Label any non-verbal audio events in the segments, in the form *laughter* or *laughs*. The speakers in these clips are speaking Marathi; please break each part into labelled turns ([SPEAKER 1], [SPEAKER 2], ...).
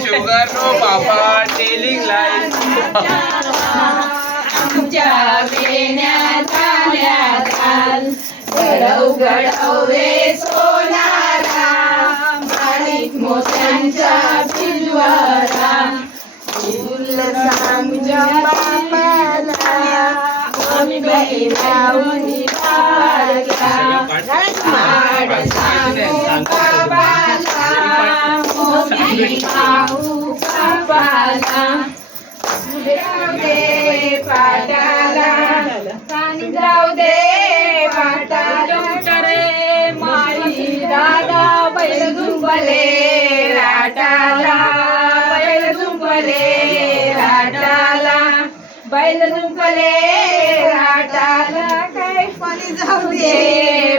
[SPEAKER 1] sugar, no Papa, telling lies.
[SPEAKER 2] आमच्या वेण्यात आल्यात आल गडव गडवे सोनारा माणिक मोत्यांच्या पिलवारा फुल सांगच्या बापाला आम्ही बहिणावून जाऊ दे पाटाला पाणी जाऊ रे माई दादा बैल झुंबले राटाला बैल झुंबले राटाला बैल झुंबले राटाला काय पाणी जाऊ दे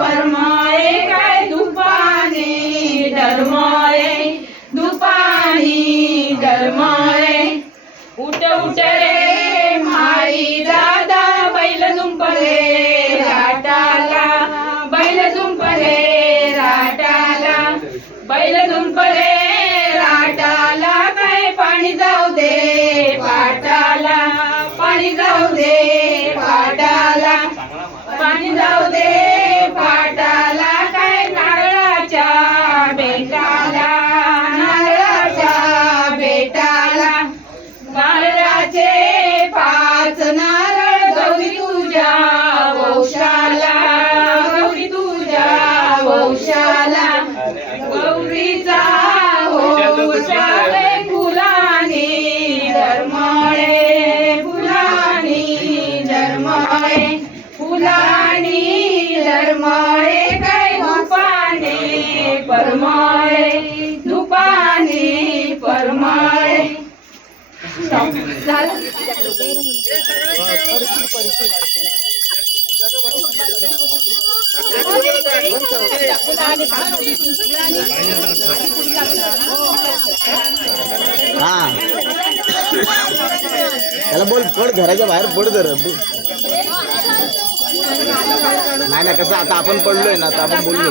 [SPEAKER 2] परमाए काय दुपाने धर्मळे परमळे धुपाने परमळे
[SPEAKER 3] हा. त्याला बोल पड घराच्या बाहेर पड धर नाही ना कसं आता आपण पडलोय ना आता आपण बोललो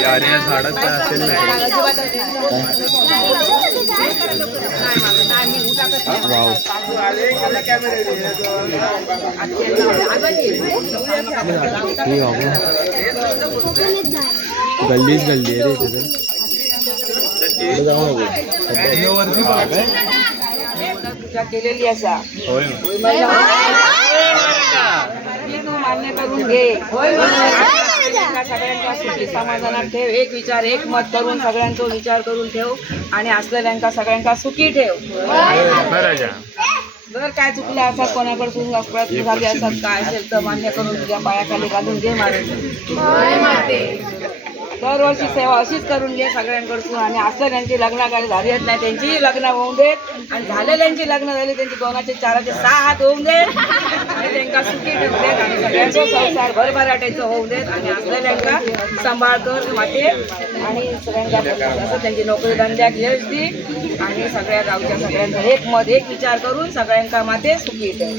[SPEAKER 1] यार या झाडात काय असेल नाही.
[SPEAKER 3] गल्लीच गल्ली आहे रे तिथं जाऊ नको.
[SPEAKER 2] पूजा केलेली असा
[SPEAKER 1] होय.
[SPEAKER 2] मान्य करून घे सुखी समाधानात ठेव. एक विचार एक मत करून सगळ्यांचा विचार करून ठेव आणि असलेल्यांका सगळ्यांका सुखी ठेव. जर काय चुकलं असतात कोणाकडून प्रयत्न झाले असतात काय असेल तर मान्य करून तुझ्या पायाखाली घालून घे मारून दरवर्षी सेवा अशीच करून घे सगळ्यांकडून. आणि असलेल्यांची लग्न काय झाली आहेत नाही. त्यांचीही लग्न होऊन देत. आणि झालेल्यांची लग्न झाली त्यांची दोनाचे चाराचे सहा हात होऊन देत. आणि त्यांना सुखी ठेवून देत. आणि सगळ्यांचा संसार भरभराट्याचं होऊ देत. आणि असलेल्यांका सांभाळ कर माते. आणि सगळ्यांच्या असं त्यांची नोकरी धंद्यात यश दे. आणि सगळ्या गावच्या सगळ्यांचा एक मत एक विचार करून सगळ्यांका माते सुखी ठेव.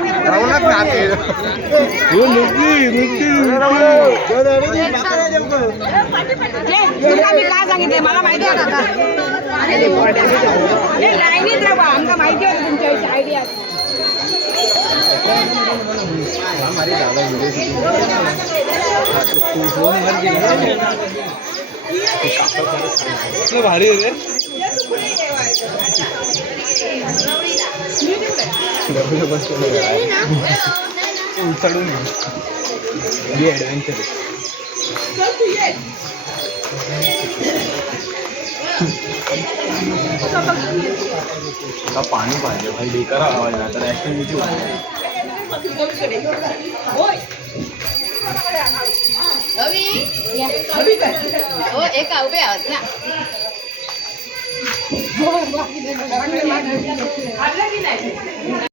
[SPEAKER 2] तुला मी काय सांगितले मला माहिती आहे का हे लाईनीत राहा आमका माहिती होतं तुमच्या आयडिया
[SPEAKER 1] भारी रे. उचडून ऍडव्हेंचर का पाणी पाहिजे भाई बेकार आवाज ना तर ऍक्टिव्हिटी
[SPEAKER 2] हो एका उभे आहोत *laughs* ना